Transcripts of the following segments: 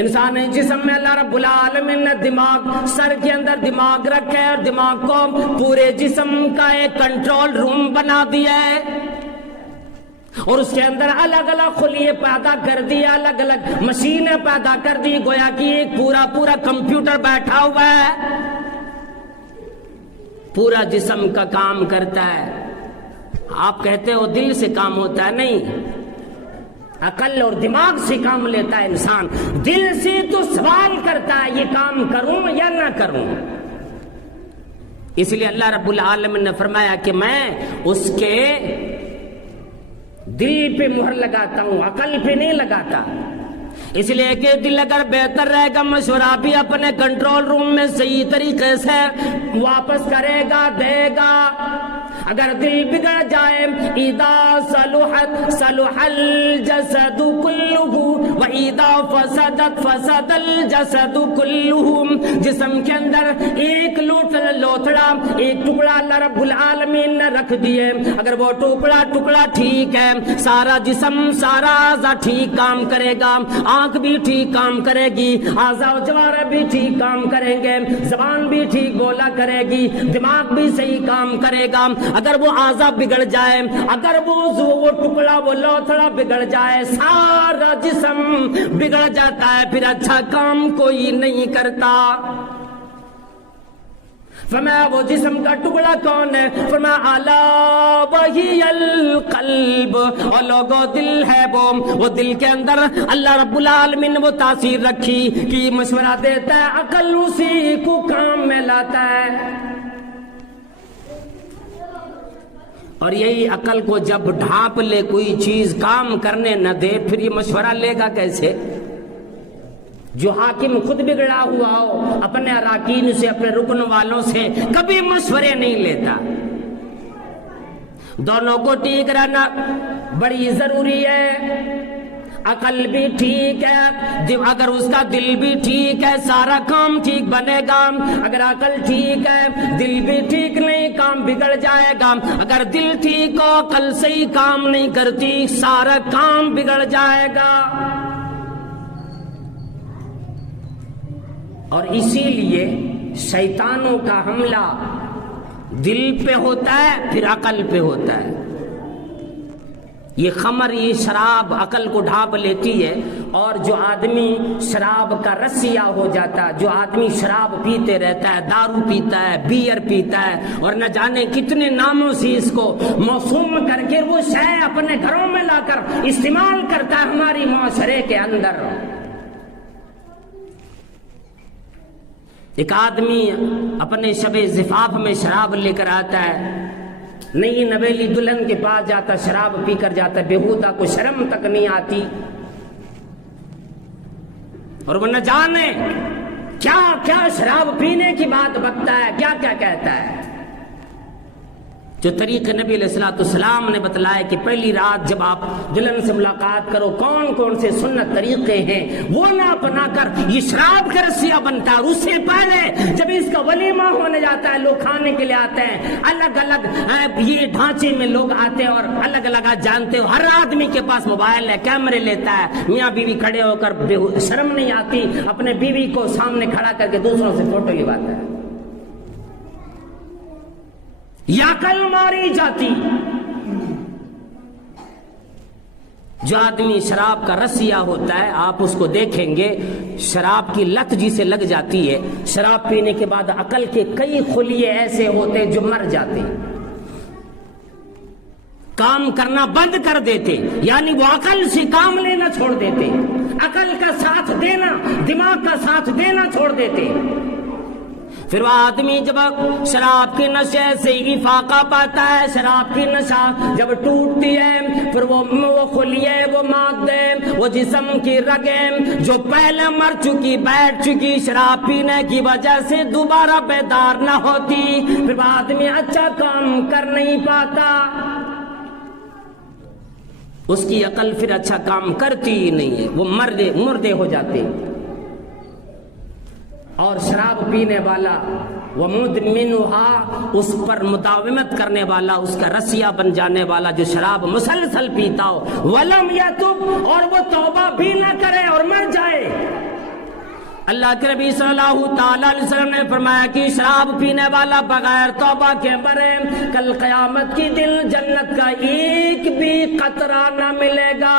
انسانی جسم میں اللہ رب العالمین نے دماغ، سر کے اندر دماغ رکھا ہے اور دماغ کو پورے جسم کا ایک کنٹرول روم بنا دیا ہے، اور اس کے اندر الگ الگ خلیے پیدا کر دیے، الگ الگ مشینیں پیدا کر دی، گویا کہ ایک پورا کمپیوٹر بیٹھا ہوا ہے، پورا جسم کا کام کرتا ہے۔ آپ کہتے ہو دل سے کام ہوتا ہے، نہیں، عقل اور دماغ سے کام لیتا ہے انسان، دل سے تو سوال کرتا ہے یہ کام کروں یا نہ کروں۔ اس لیے اللہ رب العالمین نے فرمایا کہ میں اس کے دل پہ مہر لگاتا ہوں، عقل پہ نہیں لگاتا۔ اس لیے کہ دل اگر بہتر رہے گا، مشورہ بھی اپنے کنٹرول روم میں صحیح طریقے سے واپس کرے گا، دے گا۔ اگر دل بگڑ جائے، اذا صلحت صلح الجسد کلہ واذا فسدت فسد الجسد کلہ۔ جسم کے اندر ایک لوتھڑا، ایک ٹکڑا اللہ رب العالمین نے رکھ دیے، اگر وہ ٹکڑا ٹھیک ہے، سارا جسم، سارا اعضا ٹھیک کام کرے گا، آنکھ بھی ٹھیک کام کرے گی، اعضاء و جوارح بھی ٹھیک کام کریں گے، زبان بھی ٹھیک بولا کرے گی، دماغ بھی صحیح کام کرے گا۔ اگر وہ اعضاء بگڑ جائے، اگر وہ ٹکڑا، وہ لوتھڑا بگڑ جائے، سارا جسم بگڑ جاتا ہے، پھر اچھا کام کوئی نہیں کرتا۔ فرمایا وہ جسم کا ٹکڑا کون ہے؟ فرمایا الا وہی القلب، اور لوگوں دل ہے وہ دل کے اندر اللہ رب العالمین نے وہ تاثیر رکھی کہ مشورہ دیتا ہے، عقل اسی کو کام میں لاتا ہے۔ اور یہی عقل کو جب ڈھانپ لے، کوئی چیز کام کرنے نہ دے، پھر یہ مشورہ لے گا کیسے؟ جو حاکم خود بگڑا ہوا ہو، اپنے اراکین سے، اپنے رکن والوں سے کبھی مشورے نہیں لیتا۔ دونوں کو ٹھیک رہنا بڑی ضروری ہے۔ عقل بھی ٹھیک ہے، اگر اس کا دل بھی ٹھیک ہے، سارا کام ٹھیک بنے گا۔ اگر عقل ٹھیک ہے، دل بھی ٹھیک نہیں، کام بگڑ جائے گا۔ اگر دل ٹھیک ہو، عقل صحیح کام نہیں کرتی، سارا کام بگڑ جائے گا۔ اور اسی لیے شیطانوں کا حملہ دل پہ ہوتا ہے، پھر عقل پہ ہوتا ہے۔ یہ خمر، یہ شراب عقل کو ڈھانپ لیتی ہے، اور جو آدمی شراب کا رسیا ہو جاتا ہے، جو آدمی شراب پیتے رہتا ہے، دارو پیتا ہے، بیئر پیتا ہے، اور نہ جانے کتنے ناموں سے اس کو موسوم کر کے وہ شے اپنے گھروں میں لا کر استعمال کرتا ہے ہماری معاشرے کے اندر۔ ایک آدمی اپنے شب زفاف میں شراب لے کر آتا ہے، نئی نویلی دلہن کے پاس جاتا، شراب پی کر جاتا، بیہودہ کو شرم تک نہیں آتی، اور وہ نہ جانے کیا کیا شراب پینے کی بات بکتا ہے، کیا کیا کہتا ہے۔ جو طریقے نبی علیہ السلام نے بتلایا کہ پہلی رات جب آپ دلہن سے ملاقات کرو، کون کون سے سنت طریقے ہیں وہ نہ اپنا کر یہ شراب کا رسیہ بنتا ہے۔ اور اس سے پہلے جب اس کا ولیمہ ہونے جاتا ہے، لوگ کھانے کے لیے آتے ہیں، الگ الگ یہ ڈھانچے میں لوگ آتے ہیں، اور الگ الگ جانتے ہو ہر آدمی کے پاس موبائل ہے، کیمرے لیتا ہے، میاں بیوی کھڑے ہو کر شرم نہیں آتی، اپنے بیوی کو سامنے کھڑا کر کے دوسروں سے فوٹو لواتا ہے۔ یا عقل ماری جاتی۔ جو آدمی شراب کا رسیہ ہوتا ہے، آپ اس کو دیکھیں گے، شراب کی لت جسے لگ جاتی ہے، شراب پینے کے بعد عقل کے کئی خلیے ایسے ہوتے جو مر جاتے، کام کرنا بند کر دیتے، یعنی وہ عقل سے کام لینا چھوڑ دیتے، عقل کا ساتھ دینا، دماغ کا ساتھ دینا چھوڑ دیتے۔ پھر وہ آدمی جب شراب کے نشے سے افاقہ پاتا ہے، شراب کی نشہ جب ٹوٹتی ہے، پھر وہ خلیے، وہ مادے، وہ جسم کی رگیں جو پہلے مر چکی، بیٹھ چکی، شراب پینے کی وجہ سے دوبارہ بیدار نہ ہوتی، پھر وہ آدمی اچھا کام کر نہیں پاتا، اس کی عقل پھر اچھا کام کرتی ہی نہیں ہے، وہ مردے ہو جاتے۔ اور شراب پینے والا وہ مدمنھا، اس پر مداومت کرنے والا، اس کا رسیہ بن جانے والا جو شراب مسلسل پیتا ہو، ولم یتب، اور وہ توبہ بھی نہ کرے اور مر جائے، اللہ کے نبی صلی اللہ تعالی علیہ وسلم نے فرمایا کہ شراب پینے والا بغیر توبہ کے مرے کل قیامت کی دن جنت کا ایک بھی قطرہ نہ ملے گا.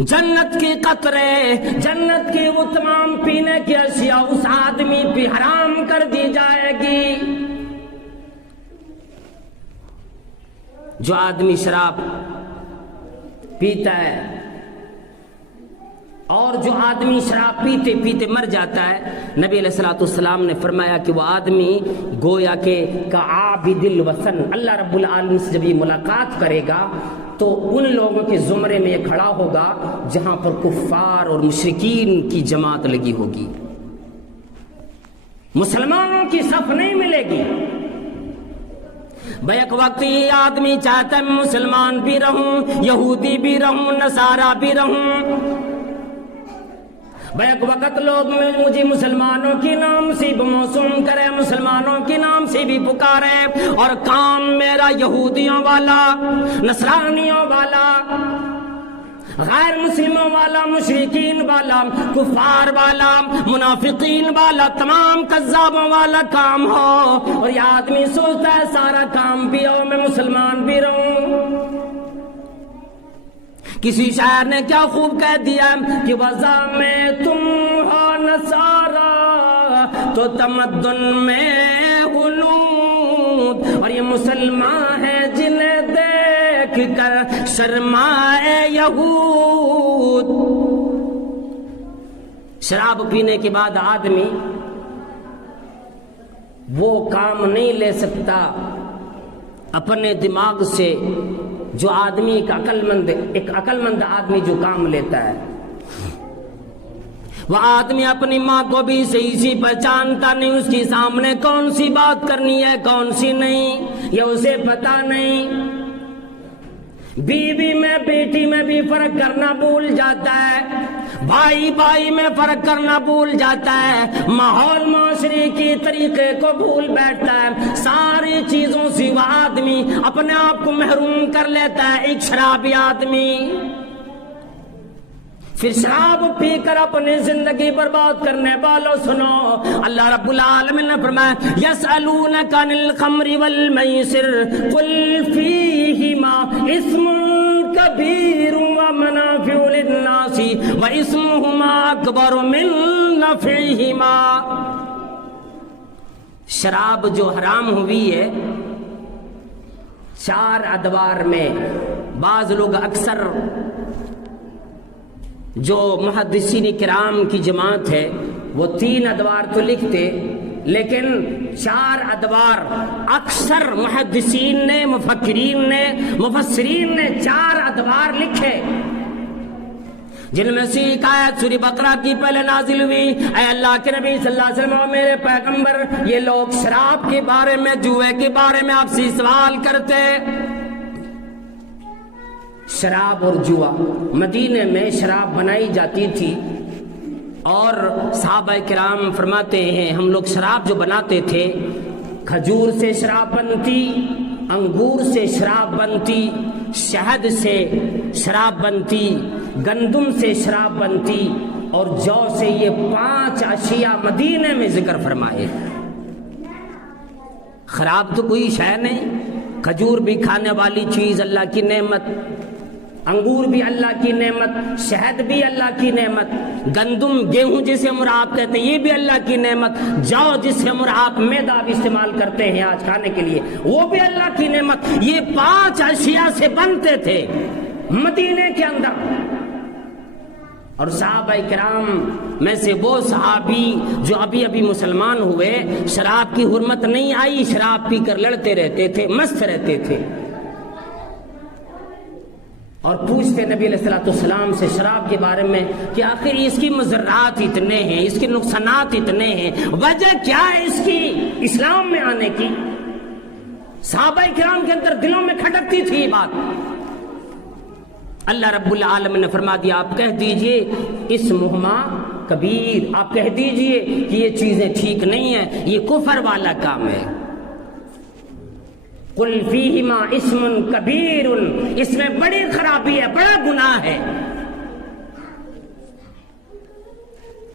جنت کے قطرے، جنت کی وہ تمام پینے کی اشیاء اس آدمی پہ حرام کر دی جائے گی. جو آدمی شراب پیتا ہے اور جو آدمی شراب پیتے پیتے مر جاتا ہے، نبی علیہ الصلوۃ والسلام نے فرمایا کہ وہ آدمی گویا کہ کعابد الوثن، اللہ رب العالمین سے جب یہ ملاقات کرے گا تو ان لوگوں کے زمرے میں یہ کھڑا ہوگا جہاں پر کفار اور مشرکین کی جماعت لگی ہوگی. مسلمانوں کی صف نہیں ملے گی. بیک وقت یہ آدمی چاہتا ہے میں مسلمان بھی رہوں، یہودی بھی رہوں، نصارہ بھی رہوں. بیک وقت لوگ مجھے مسلمانوں کی نام سے بھی موسوم کرے، مسلمانوں کی نام سے بھی پکارے، اور کام میرا یہودیوں والا، نصرانیوں والا، غیر مسلموں والا، مشرکین والا، کفار والا، منافقین والا، تمام کذابوں والا کام ہو. اور یہ آدمی سوچتا ہے سارا کام بھی ہو، میں مسلمان بھی رہوں. کسی شاعر نے کیا خوب کہہ دیا کہ وضع میں تم ہو نصارا تو تمدن میں غنود، اور یہ مسلمان ہے جنہیں دیکھ کر شرمائے یہود. شراب پینے کے بعد آدمی وہ کام نہیں لے سکتا اپنے دماغ سے جو آدمی ایک عقل مند آدمی جو کام لیتا ہے. وہ آدمی اپنی ماں کو بھی صحیح سی پہچانتا نہیں، اس کے سامنے کون سی بات کرنی ہے کون سی نہیں یہ اسے پتا نہیں. بیوی میں بیٹی میں بھی فرق کرنا بھول جاتا ہے، بھائی بھائی میں فرق کرنا بھول جاتا ہے، ماحول معاشرے کے طریقے کو بھول بیٹھتا ہے. ساری چیزوں سے وہ آدمی اپنے آپ کو محروم کر لیتا ہے. ایک شرابی آدمی پھر شراب پی کر اپنی زندگی برباد کرنے والوں سنو، اللہ رب العالمین نے فرمایا یسألونک عن الخمر والمیسر قل فیہما اسم کبیر ومنافع للناس واسمہما اکبر من نفعہما. شراب جو حرام ہوئی ہے 4 ادوار میں، بعض لوگ اکثر جو محدثین کرام کی جماعت ہے وہ 3 ادوار تو لکھتے، لیکن 4 ادوار اکثر محدثین نے، مفکرین نے، مفسرین نے 4 ادوار لکھے، جن میں سے ایک آیت سورہ بقرہ کی پہلے نازل ہوئی، اے اللہ کے نبی صلی اللہ علیہ وسلم میرے پیغمبر یہ لوگ شراب کے بارے میں، جوئے کے بارے میں آپ سے سوال کرتے. شراب اور جوا، مدینے میں شراب بنائی جاتی تھی اور صحابہ کرام فرماتے ہیں ہم لوگ شراب جو بناتے تھے کھجور سے شراب بنتی، انگور سے شراب بنتی، شہد سے شراب بنتی، گندم سے شراب بنتی، اور جو سے. یہ 5 اشیاء مدینے میں ذکر فرمائے. خراب تو کوئی شے نہیں، کھجور بھی کھانے والی چیز، اللہ کی نعمت، انگور بھی اللہ کی نعمت، شہد بھی اللہ کی نعمت، گندم گیہوں جسے ہم آپ کہتے ہیں یہ بھی اللہ کی نعمت، جو جسے ہم آپ میدا بھی استعمال کرتے ہیں آج کھانے کے لیے وہ بھی اللہ کی نعمت. یہ 5 اشیاء سے بنتے تھے مدینے کے اندر. اور صحابہ کرام میں سے وہ صحابی جو ابھی ابھی مسلمان ہوئے، شراب کی حرمت نہیں آئی، شراب پی کر لڑتے رہتے تھے، مست رہتے تھے، اور پوچھتے نبی علیہ الصلوۃ والسلام سے شراب کے بارے میں کہ آخر اس کی مضرات اتنے ہیں، اس کے نقصانات اتنے ہیں، وجہ کیا ہے اس کی اسلام میں آنے کی؟ صحابہ کرام کے اندر دلوں میں کھٹکتی تھی یہ بات. اللہ رب العالمین نے فرما دیا آپ کہہ دیجئے اسمہما کبیر، آپ کہہ دیجئے کہ یہ چیزیں ٹھیک نہیں ہیں، یہ کفر والا کام ہے. قل فیہما اسم کبیر، اس میں بڑی خرابی ہے، بڑا گناہ ہے.